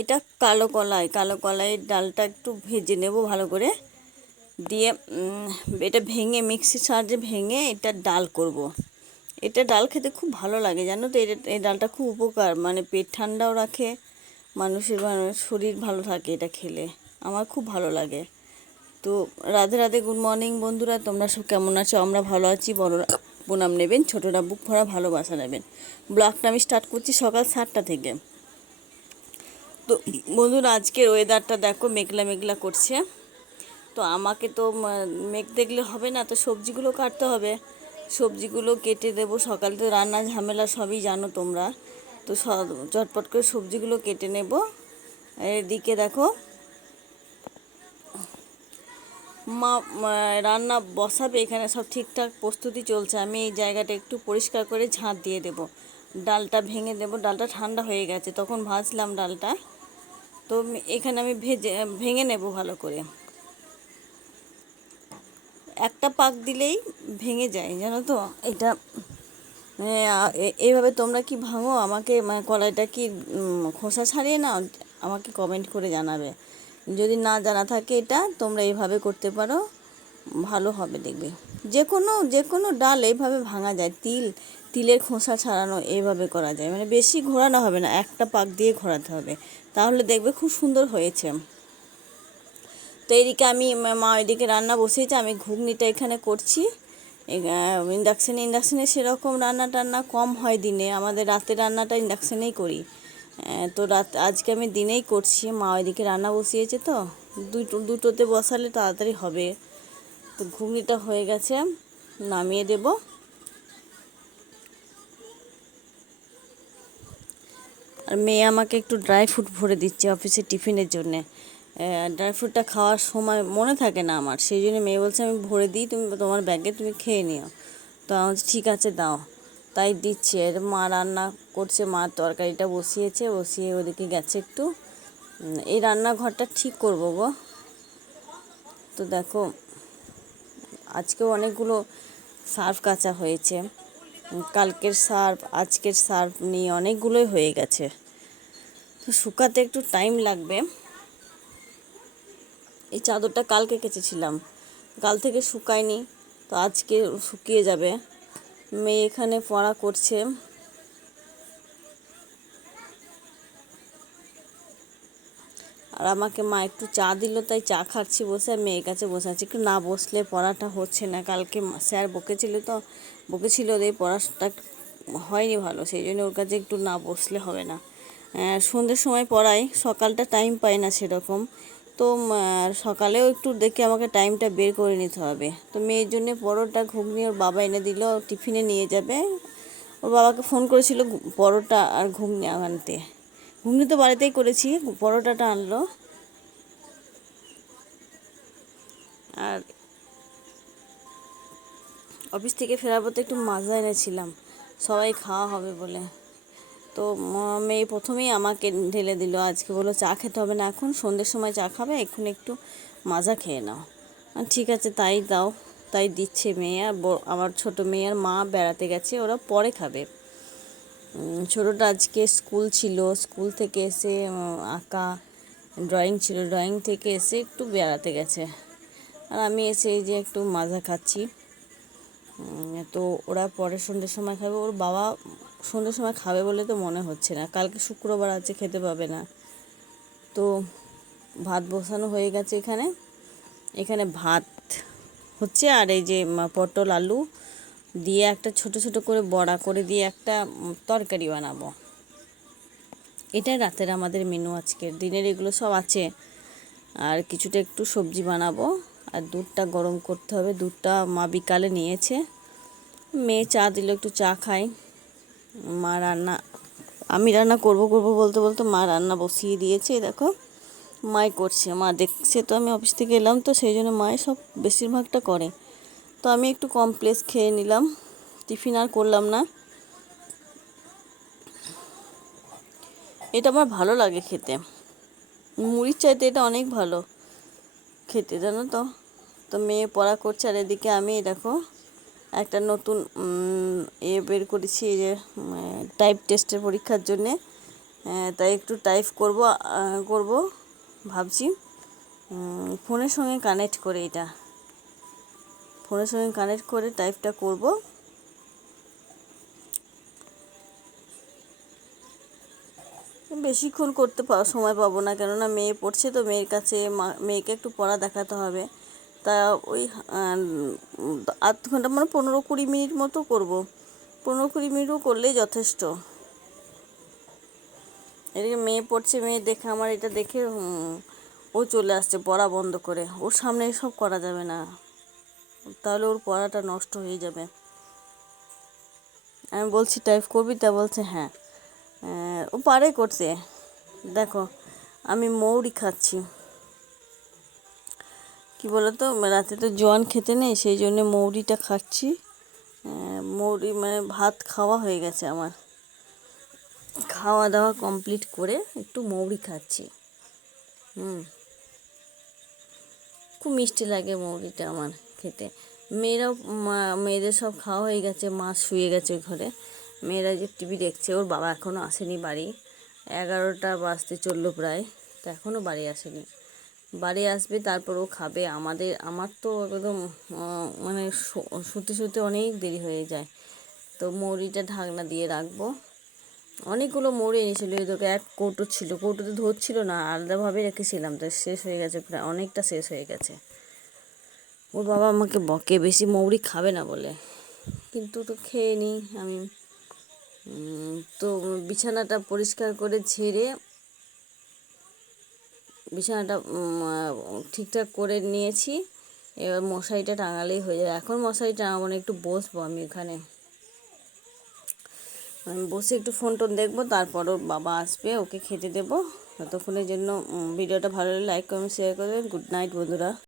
এটা কালো কলাই, কালো কলাইয়ের ডালটা একটু ভেজে নেব ভালো করে। দিয়ে এটা ভেঙে, মিক্সির সাহায্যে ভেঙে এটা ডাল করব। এটা ডাল খেতে খুব ভালো লাগে, জানো তো? এটা, এই ডালটা খুব উপকার মানে পেট ঠান্ডাও রাখে, মানুষের মানে শরীর ভালো থাকে এটা খেলে। আমার খুব ভালো লাগে। তো রাধে রাধে, গুড মর্নিং বন্ধুরা, তোমরা সব কেমন আছো? আমরা ভালো আছি, বড়রা প্রণাম নেবেন, ছোটরা বুক ভরা ভালোবাসা নেবেন। ব্লগটা আমি স্টার্ট করছি সকাল সাতটা থেকে। তো বন্ধুরা, আজকের ওয়েদারটা দেখো, মেঘলা মেঘলা করছে। তো আমাকে তো মেঘ দেখলে হবে না, তো সবজিগুলো কাটতে হবে। সবজিগুলো কেটে দেবো সকালে তো, রান্না ঝামেলা সবই জানো তোমরা। তো চটপট করে সবজিগুলো কেটে নেব। এদিকে দেখো মা, রান্না বসাবে, এখানে সব ঠিকঠাক প্রস্তুতি চলছে। আমি এই জায়গাটা একটু পরিষ্কার করে ঝাঁট দিয়ে দেব। ডালটা ভেঙে দেব, ডালটা ঠান্ডা হয়ে গেছে, তখন ভাজলাম ডালটা। তো এখানে আমি ভেজে ভেঙে নেব ভালো করে। একটা পাক দিলেই ভেঙে যায়, জানো তো? এটা এ- এইভাবে তোমরা কি ভাঙো? আমাকে মানে কলাইটা কি খোসা ছাড়িয়ে নাও? আমাকে কমেন্ট করে জানাবে। যদি না জানা থাকে এটা, তোমরা এইভাবে করতে পারো, ভালো হবে দেখবে। যে কোনো যে কোনো ডাল এইভাবে ভাঙা যায়। তিল, তিলের খোসা ছাড়ানো এইভাবে করা যায়। মানে বেশি ঘোরানো হবে না, একটা পাক দিয়ে ঘোরাতে হবে। তাহলে দেখবে খুব সুন্দর হয়েছে। তো এদিকে আমি মা- এদিকে রান্না বসিয়েছে, আমি ঘুগনিটা এখানে করছি। ইন্ডাকশানে ইন্ডাকশানে সেরকম রান্না টান্না কম হয় দিনে। আমাদের রাতে রান্নাটা ইন্ডাকশানেই করি। তো রাত, আজকে আমি দিনেই করছি। মা ওইদিকে রান্না বসিয়েছে তো। দুটো, দুটোতে বসালে তাড়াতাড়ি হবে। তো ঘুগনিটা হয়ে গেছে নামিয়ে দেব। আর মেয়ে আমাকে একটু ড্রাই ফ্রুট ভরে দিচ্ছে অফিসে টিফিনের জন্যে। ড্রাই ফ্রুটটা খাওয়ার সময় মনে থাকে না আমার সেই জন্য মেয়ে বলছে আমি ভরে দিই তুমি তোমার ব্যাগে তুমি খেয়ে নিও। তো আমি বলছি, ঠিক আছে দাও। তাই দিচ্ছে। মা রান্না করছে মা তরকারিটা বসিয়েছে বসিয়ে ওদিকে গেছে একটু। এই রান্নাঘরটা ঠিক করব গো। তো দেখো আজকেও অনেকগুলো সার্ফ কাঁচা হয়েছে। কালকের সার্ফ, আজকের সার্ফ নিয়ে অনেকগুলোই হয়ে গেছে। তো শুকাতে একটু টাইম লাগবে। এই চাদরটা কালকে কেচেছিলাম। কাল থেকে শুকায়নি, তো আজকে শুকিয়ে যাবে। মেয়ে এখানে পড়া করছে। আর আমাকে মা একটু চা দিল, তাই চা খাচ্ছি বসে, আর মেয়ের কাছে বসে আছি। একটু না বসলে পড়াটা হচ্ছে না। কালকে স্যার বকেছিল তো, বকেছিল যে পড়াটা হয়নি ভালো, সেই জন্য ওর কাছে একটু না বসলে হবে না। সন্ধ্যের সময় পড়াই, সকালটা টাইম পাই না সেরকম। তো সকালেও একটু দেখে আমাকে টাইমটা বের করে নিতে হবে। তো মেয়ের জন্য পরোটা ঘুগনি ওর বাবা এনে দিল, টিফিনে নিয়ে যাবে। ওর বাবাকে ফোন করেছিল পরোটা আর ঘুগনি আনতে। ঘুগনি তো বাড়িতেই করেছি, পরোটাটা আনলো। আর অফিস থেকে ফেরার পথে একটু মাজা এনেছিলাম, সবাই খাওয়া হবে বলে। তো মেয়ে প্রথমেই আমাকে ঢেলে দিল, আজকে বলল চা খেতে হবে না এখন, সন্ধ্যের সময় চা খাবে, এখন একটু মাজা খেয়ে নাও। ঠিক আছে, তাই দাও, তাই দিচ্ছে মেয়ে, আর আমার ছোটো মেয়ে আর মা বেড়াতে গেছে, ওরা পরে খাবে। ছোটোটা আজকে স্কুল ছিল। স্কুল থেকে এসে আঁকা, ড্রয়িং ছিল। ড্রয়িং থেকে এসে একটু বেড়াতে গেছে। আর আমি এসে এই যে একটু মাজা খাচ্ছি। তো ওরা পরে সন্ধ্যের সময় খাবে। ওর বাবা সন্ধ্যের সময় খাবে বলে তো মনে হচ্ছে না। কালকে শুক্রবার আছে, খেতে পাবে না। তো ভাত বসানো হয়ে গেছে এখানে। এখানে ভাত হচ্ছে আর এই যে পটল, আলু দিয়ে একটা ছোট ছোট করে বড়া করে দিয়ে একটা তরকারি বানাবো। এটাই রাতের আমাদের মেনু আজকের। দিনের এগুলো সব আছে। আর কিছুটা একটু সবজি বানাবো। আর দুধটা গরম করতে হবে। দুধটা মা বিকালে নিয়েছে। মেয়ে চা দিল, একটু চা খাই। মা রান্না, আমি রান্না করব করব বলতে বলতে মা রান্না বসিয়ে দিয়েছে দেখো। মাই করছে। মা দেখছে তো, আমি অফিস থেকে এলাম তো, সেই জন্য মাই সব বেশিরভাগটা করে। তো আমি একটু কমপ্লেক্স খেয়ে নিলাম। টিফিন আর করলাম না। এটা আমার ভালো লাগে খেতে। মুড়ির চাইতে এটা অনেক ভালো খেতে, জানো তো? তো মেয়ে পড়া করছে আর এদিকে আমি দেখো, একটা নতুন এ বের করেছি, এই যে টাইপ টেস্টের পরীক্ষার জন্যে। তাই একটু টাইপ করব করব, ভাবছি। ফোনের সঙ্গে কানেক্ট করে এটা। ফোনের সঙ্গে কানেক্ট করে টাইপটা করব। বেশিক্ষণ করতে সময় পাবো না, কেননা মেয়ে পড়ছে তো মেয়ের কাছে মেয়েকে একটু পড়া দেখাতে হবে। তা ওই আধ ঘণ্টা মানে পনেরো কুড়ি মিনিট মতো করব। পনেরো কুড়ি মিনিটও করলেই যথেষ্ট। এদিকে মেয়ে পড়ছে, মেয়ে দেখে আমার এটা দেখে ও চলে আসছে, পড়া বন্ধ করে। ওর সামনে এসব করা যাবে না। তাহলে ওর পড়াটা নষ্ট হয়ে যাবে। আমি বলছি টাইপ করবি তা বলছে হ্যাঁ। ও পারে করতে দেখো, আমি মৌরি খাচ্ছি। কি বলতো? রাতে তো জোয়ান খেতে নেই, সেই জন্য মৌরিটা খাচ্ছি। মৌরি মানে ভাত খাওয়া হয়ে গেছে আমার। খাওয়া দাওয়া কমপ্লিট করে একটু মৌরি খাচ্ছি। হুম। খুব মিষ্টি লাগে মৌরিটা আমার। খেতে। মেয়েরাও মেয়েদের সব খাওয়া হয়ে গেছে, মা শুয়ে গেছে ঘরে। মেয়েরা যে টিভি দেখছে, ওর বাবা এখনও আসেনি বাড়ি। এগারোটা বাজতে চলল প্রায়, তো এখনও বাড়ি আসেনি। বাড়ি আসবে, তারপর ও খাবে। আমাদের, আমার তো একদম মানে শুতে শুতে অনেক দেরি হয়ে যায়। তো মৌরিটা ঢাকনা দিয়ে রাখব। অনেকগুলো মোড়ে এনেছিল তোকে এক কৌটো ছিল। কৌটোতে ধরছিল না, আলাদাভাবে রেখেছিলাম, তো শেষ হয়ে গেছে প্রায়, অনেকটা শেষ হয়ে গেছে। ওর বাবা আমাকে বকে বেশি, মৌরি খাবে না বলে। কিন্তু তো খেয়ে নিই আমি। তো বিছানাটা পরিষ্কার করে ঝেড়ে বিছানাটা ঠিকঠাক করে নিয়েছি। এবার মশারিটা টাঙালেই হয়ে যাবে। এখন মশারি টাঙাবো না, একটু বসবো আমি এখানে আমি বসে একটু ফোন টোন দেখব, তারপর ওর বাবা আসবে, ওকে খেতে দেবো। ততক্ষণের জন্য ভিডিওটা ভালো লাগলে লাইক কমেন্ট শেয়ার করবেন। গুড নাইট বন্ধুরা।